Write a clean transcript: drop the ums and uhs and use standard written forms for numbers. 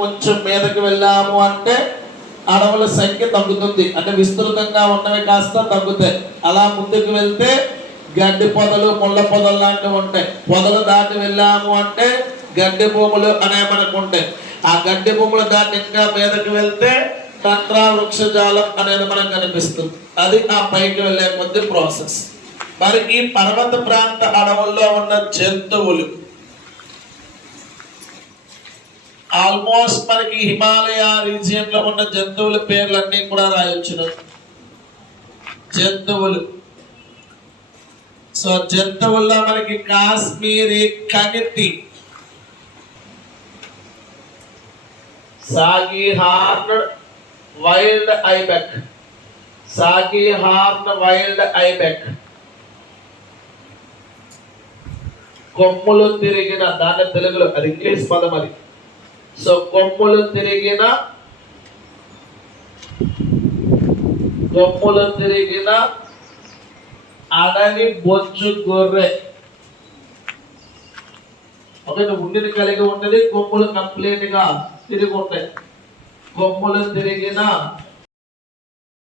కొంచెం మీదకి వెళ్ళాము అంటే అడవుల సంఖ్య తగ్గుతుంది, అంటే విస్తృతంగా ఉన్నవి కాస్త తగ్గుతాయి. అలా ముందుకు వెళ్తే గడ్డి పొదలు, ముళ్ళ పొదలు లాంటివి ఉంటాయి. పొదలు దాటి వెళ్ళాము అంటే గడ్డి భూములు అనే మనకు ఉంటాయి. ఆ గడ్డి భూములు దాటి ఇంకా మీదకి వెళ్తే టండ్రా వృక్షజాలం అనేది మనకు కనిపిస్తుంది. అది ఆ పైకి వెళ్ళే కొద్ది ప్రాసెస్. మరి ఈ పర్వత ప్రాంత అడవుల్లో ఉన్న జంతువులు ఆల్మోస్ట్ మనకి హిమాలయ రీజియన్ లో ఉన్న జంతువుల పేర్లన్నీ కూడా రాయొచ్చు. జంతువులు, సో జంతువుల్లో మనకి కాశ్మీరీ కనితి, సాగి హార్న్ వైల్డ్ ఐబెక్, సాగి హార్న్ వైల్డ్ ఐబెక్, కొమ్ములు తిరిగిన, దాని తెలుగులో అది ఇంగ్లీష్ పదం అది. సో కొమ్ములు తిరిగిన అడవి బొచ్చు గొర్రె. ఒకటి ఉండిని కలిగి ఉంటుంది, కొమ్ములు కంప్లీట్ గా తిరిగి ఉంటాయి. కొమ్ములు తిరిగిన